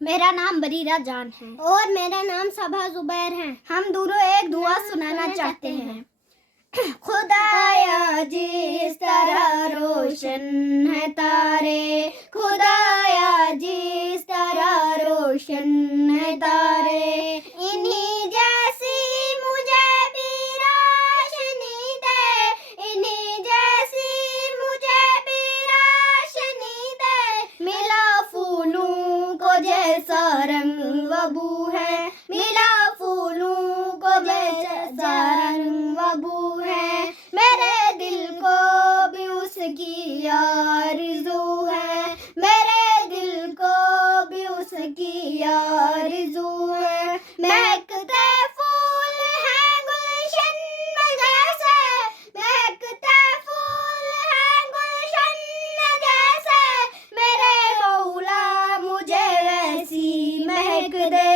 मेरा नाम बरीरा जान है और मेरा नाम सबा जुबैर है। हम दोनों एक दुआ सुनाना चाहते हैं। खुदाया जिस तरह रोशन है तारे, खुदाया जिस तरह रोशन है तारे, इन्हीं जैसी मुझे भी रोशनी दे, इन्हीं जैसी मुझे भी रोशनी दे। मिला फूलों को जैसा रंग व बू है, मिला फूलों को जैसा रंग व बू है। मेरे दिल को भी उसकी आरज़ू है, मेरे दिल को भी उसकी आरज़ू है। महकते फूल हैं गुलशन में जैसे, महकते फूल हैं गुलशन में जैसे। मेरे मौला मुझे वैसी महक दे,